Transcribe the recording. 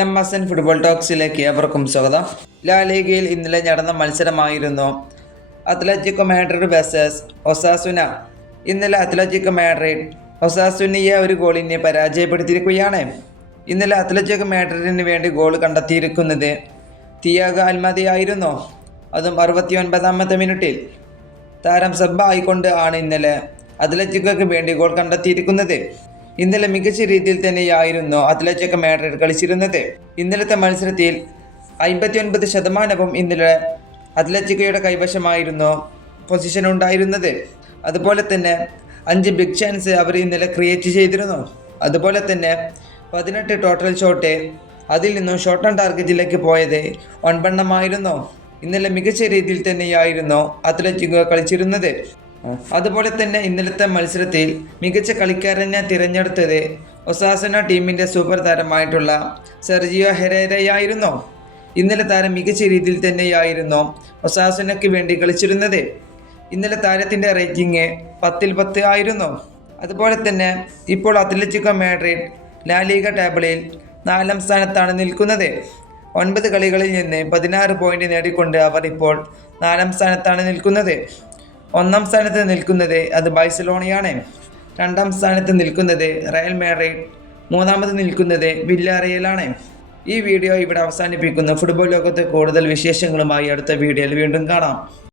M S N football ടോക്സിലേക്ക് ഏവർക്കും സ്വാഗതം. ലാ ലീഗയിൽ ഇന്നലെ നടന്ന മത്സരമായിരുന്നു അത്ലറ്റിക്കോ മാഡ്രിഡ് വേഴ്സസ് ഒസാസുന. ഇന്നലെ അത്ലറ്റിക്കോ മാഡ്രിഡ് ഒസാസുനിയെ ഒരു ഗോളിനെ പരാജയപ്പെടുത്തിയിരിക്കുകയാണ്. ഇന്നലെ അത്ലറ്റിക്കോ മാഡ്രിഡിന് വേണ്ടി ഗോൾ കണ്ടെത്തിയിരിക്കുന്നത് തിയാഗ അൽമതിയായിരുന്നു അതും അറുപത്തി ഒൻപതാമത്തെ മിനിറ്റിൽ. താരം സബ്ബ ആയിക്കൊണ്ട് ആണ് ഇന്നലെ അത്ലറ്റിക്കോയ്ക്ക് വേണ്ടി ഗോൾ കണ്ടെത്തിയിരിക്കുന്നത്. ഇന്നലെ മികച്ച രീതിയിൽ തന്നെയായിരുന്നു അത്ലറ്റിക് മാഡ്രിഡ് കളിച്ചിരുന്നത്. ഇന്നലത്തെ മത്സരത്തിൽ അമ്പത്തി ഒൻപത് ശതമാനവും ഇന്നലെ അത്ലറ്റിക്കയുടെ കൈവശമായിരുന്നു പൊസിഷൻ ഉണ്ടായിരുന്നത്. അതുപോലെ തന്നെ അഞ്ച് ബിഗ് ചാൻസ് അവർ ഇന്നലെ ക്രിയേറ്റ് ചെയ്തിരുന്നു. അതുപോലെ തന്നെ പതിനെട്ട് ടോട്ടൽ ഷോട്ട് അതിൽ നിന്നും ഷോട്ട് ആൻഡ് ടാർഗറ്റിലേക്ക് പോയത് ഒൻപെണ്ണമായിരുന്നു ഇന്നലെ മികച്ച രീതിയിൽ തന്നെയായിരുന്നു അത്ലറ്റിക്കോ കളിച്ചിരുന്നത്. അതുപോലെ തന്നെ ഇന്നലത്തെ മത്സരത്തിൽ മികച്ച കളിക്കാരനെ തിരഞ്ഞെടുത്തത് ഒസാസന ടീമിന്റെ സൂപ്പർ താരമായിട്ടുള്ള സെർജിയോ ഹെരേരയായിരുന്നു. ഇന്നലെ താരം മികച്ച രീതിയിൽ തന്നെയായിരുന്നു ഒസാസനയ്ക്ക് വേണ്ടി കളിച്ചിരുന്നത്. ഇന്നലെ താരത്തിന്റെ റേറ്റിംഗ് പത്തിൽ പത്ത് ആയിരുന്നു. അതുപോലെ തന്നെ ഇപ്പോൾ അത്ലറ്റിക്കോ മാഡ്രിഡ് ലാലീഗ ടേബിളിൽ നാലാം സ്ഥാനത്താണ് നിൽക്കുന്നത്. ഒൻപത് കളികളിൽ നിന്ന് പതിനാറ് പോയിന്റ് നേടിക്കൊണ്ട് അവർ ഇപ്പോൾ നാലാം സ്ഥാനത്താണ് നിൽക്കുന്നത്. ഒന്നാം സ്ഥാനത്ത് നിൽക്കുന്നത് അത് ബാഴ്സലോണയാണ്. രണ്ടാം സ്ഥാനത്ത് നിൽക്കുന്നത് റയൽ മാഡ്രിഡ്. മൂന്നാമത് നിൽക്കുന്നത് വില്ലാറിയലാണ്. ഈ വീഡിയോ ഇവിടെ അവസാനിപ്പിക്കുന്നു. ഫുട്ബോൾ ലോകത്തെ കൂടുതൽ വിശേഷങ്ങളുമായി അടുത്ത വീഡിയോയിൽ വീണ്ടും കാണാം.